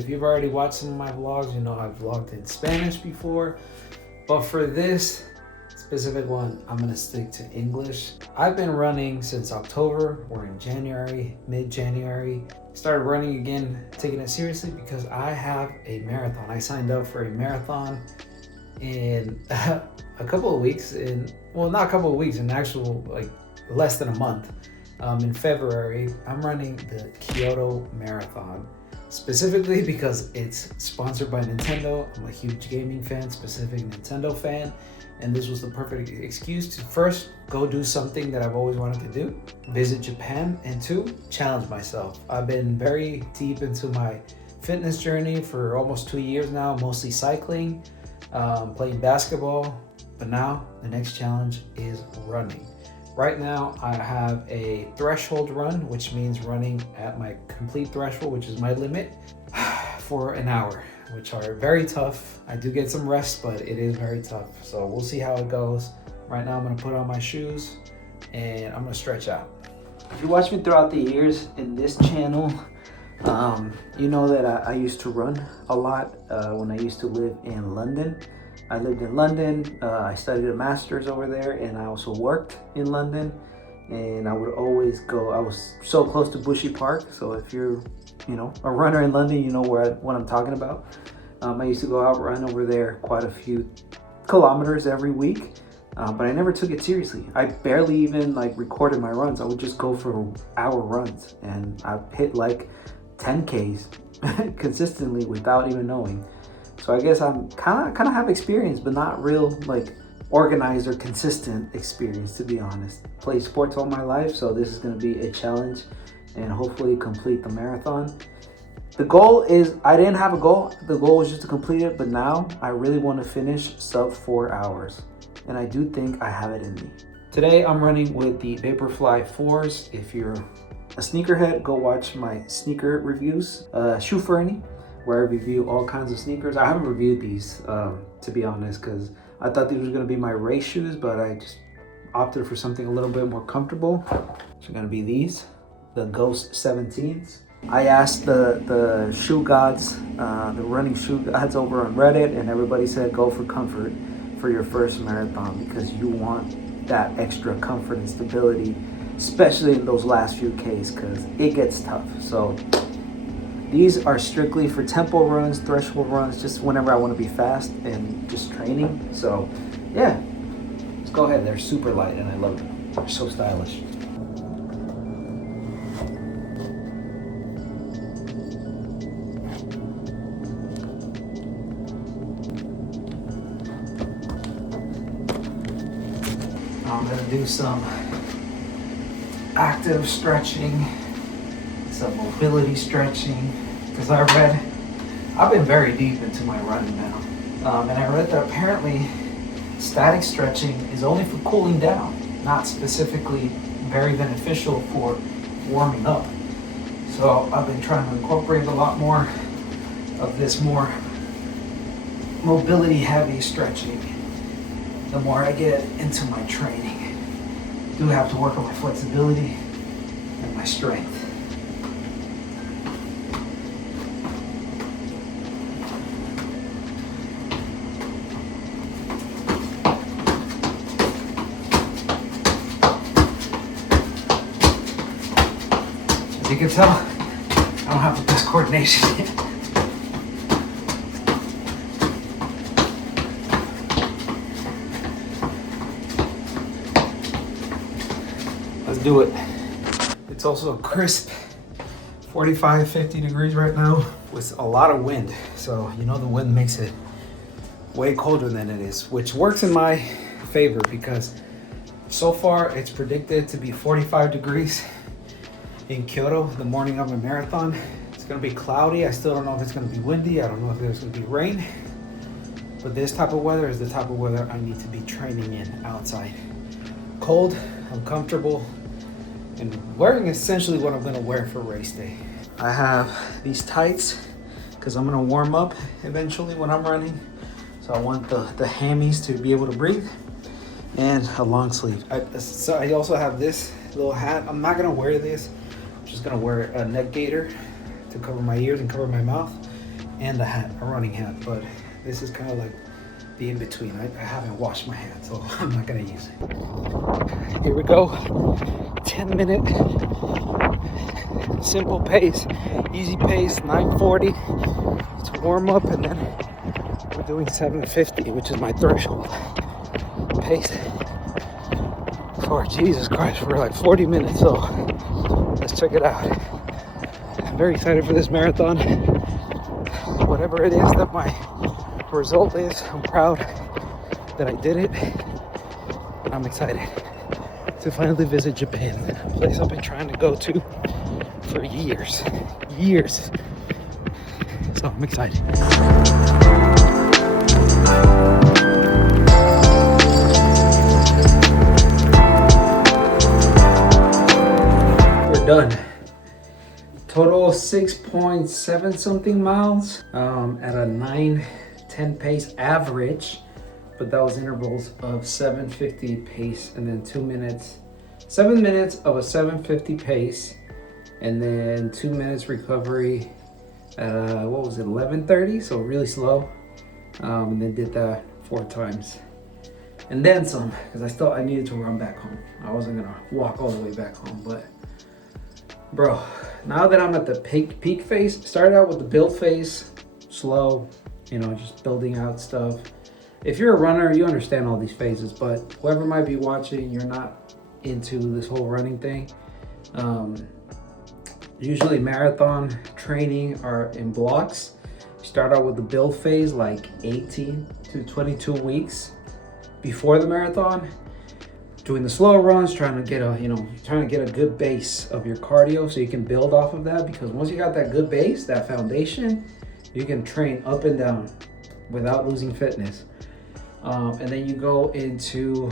If you've already watched some of my vlogs, you know I've vlogged in Spanish before. But for this specific one, I'm gonna stick to English. I've been running since October. We're in January, mid-January. Started running again, taking it seriously because I have a marathon. I signed up for a marathon in a couple of weeks, not a couple of weeks, in actual like less than a month. In February, I'm running the Kyoto Marathon, specifically because it's sponsored by Nintendo. I'm a huge gaming fan, specific Nintendo fan, and this was the perfect excuse to first go do something that I've always wanted to do, visit Japan, and two, challenge myself. I've been very deep into my fitness journey for almost 2 years now, mostly cycling, playing basketball, but now the next challenge is running. Right now I have a threshold run, which means running at my complete threshold, which is my limit, for an hour, which are very tough. I do get some rest, but it is very tough. So we'll see how it goes. Right now I'm gonna put on my shoes and I'm gonna stretch out. If you watch me throughout the years in this channel, you know that I used to run a lot when I used to live in London. I lived in London, I studied a master's over there, and I also worked in London. And I would always go, I was so close to Bushy Park, so if you're, a runner in London, you know what I'm talking about. I used to go out run over there quite a few kilometers every week, but I never took it seriously. I barely even recorded my runs. I would just go for hour runs, and I hit 10Ks consistently without even knowing. So I guess I'm kind of have experience, but not real organized or consistent experience, to be honest. Played sports all my life, so this is going to be a challenge and hopefully complete the marathon. The goal is, I didn't have a goal. The goal was just to complete it, but now I really want to finish sub 4 hours. And I do think I have it in me. Today I'm running with the Vaporfly 4s. If you're a sneakerhead, go watch my sneaker reviews, Shoe Fernie, where I review all kinds of sneakers. I haven't reviewed these, to be honest, because I thought these were going to be my race shoes, but I just opted for something a little bit more comfortable. So going to be these, the Ghost 17s. I asked the shoe gods, the running shoe gods over on Reddit, and everybody said go for comfort for your first marathon because you want that extra comfort and stability, especially in those last few Ks, because it gets tough. So these are strictly for tempo runs, threshold runs, just whenever I want to be fast and just training. So yeah, let's go ahead. They're super light and I love them. They're so stylish. I'm gonna do some active stretching, some mobility stretching, because I've been very deep into my running now, and I read that apparently static stretching is only for cooling down, not specifically very beneficial for warming up. So I've been trying to incorporate a lot more of this more mobility heavy stretching the more I get into my training. I do have to work on my flexibility and my strength. As you can tell, I don't have the best coordination yet. Let's do it. It's also a crisp 45, 50 degrees right now with a lot of wind. So, the wind makes it way colder than it is, which works in my favor because so far it's predicted to be 45 degrees in Kyoto the morning of a marathon. It's gonna be cloudy. I still don't know if it's gonna be windy. I don't know if there's gonna be rain. But this type of weather is the type of weather I need to be training in outside. Cold, uncomfortable, and wearing essentially what I'm gonna wear for race day. I have these tights because I'm gonna warm up eventually when I'm running. So I want the hammies to be able to breathe, and a long sleeve. So I also have this little hat. I'm not gonna wear this. I'm just gonna wear a neck gaiter to cover my ears and cover my mouth. and a running hat, but this is kind of like the in-between. I haven't washed my hands, so I'm not gonna use it. Here we go. 10-minute simple pace, easy pace, 9:40 to warm up, and then we're doing 7:50, which is my threshold pace for Jesus Christ for like 40 minutes. So let's check it out. I'm very excited for this marathon. Whatever it is that my result is, I'm proud that I did it, and I'm excited to finally visit Japan, a place I've been trying to go to for years. So I'm excited. We're done. Total 6.7 something miles at a 9:10 pace average, but that was intervals of 7:50 pace and then 2 minutes, 7 minutes of a 7:50 pace, and then 2 minutes recovery at what was it, 11:30, so really slow, and then did that 4 times and then some, because I needed to run back home. I wasn't gonna walk all the way back home, but bro, now that I'm at the peak phase, started out with the build phase, slow, just building out stuff. If you're a runner, you understand all these phases, but whoever might be watching, you're not into this whole running thing. Usually marathon training are in blocks. You start out with the build phase, like 18 to 22 weeks before the marathon, doing the slow runs, trying to get a good base of your cardio so you can build off of that, because once you got that good base, that foundation, you can train up and down without losing fitness. And then you go into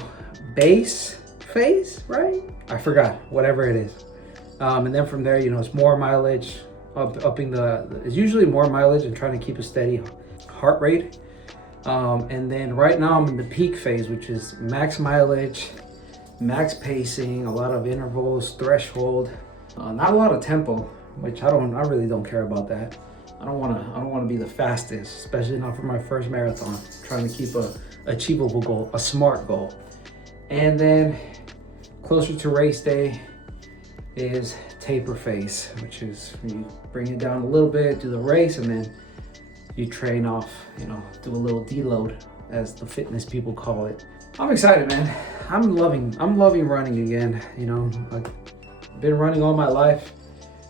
base phase, right? I forgot, whatever it is. And then from there, it's more mileage, it's usually more mileage and trying to keep a steady heart rate. And then right now I'm in the peak phase, which is max mileage, max pacing, a lot of intervals, threshold, not a lot of tempo, which I really don't care about that. I don't want to be the fastest, especially not for my first marathon. Trying to keep a achievable goal, a smart goal. And then closer to race day is taper phase, which is you bring it down a little bit, do the race, and then you train off, do a little deload, as the fitness people call it. I'm excited, man. I'm loving running again. I've been running all my life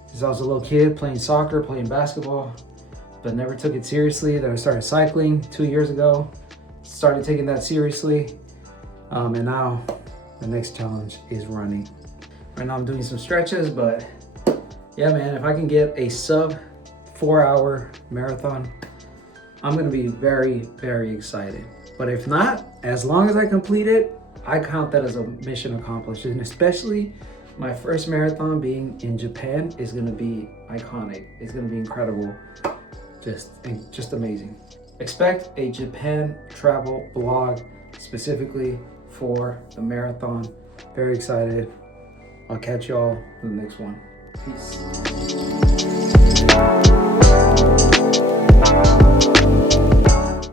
since I was a little kid, playing soccer, playing basketball, but never took it seriously. Then I started cycling 2 years ago, started taking that seriously, and now the next challenge is running. Right now I'm doing some stretches, but yeah, man, if I can get a sub 4-hour marathon, I'm gonna be very, very excited. But if not, as long as I complete it, I count that as a mission accomplished. And especially my first marathon being in Japan is gonna be iconic. It's gonna be incredible, just amazing. Expect a Japan travel vlog specifically for the marathon. Very excited. I'll catch y'all in the next one. Peace.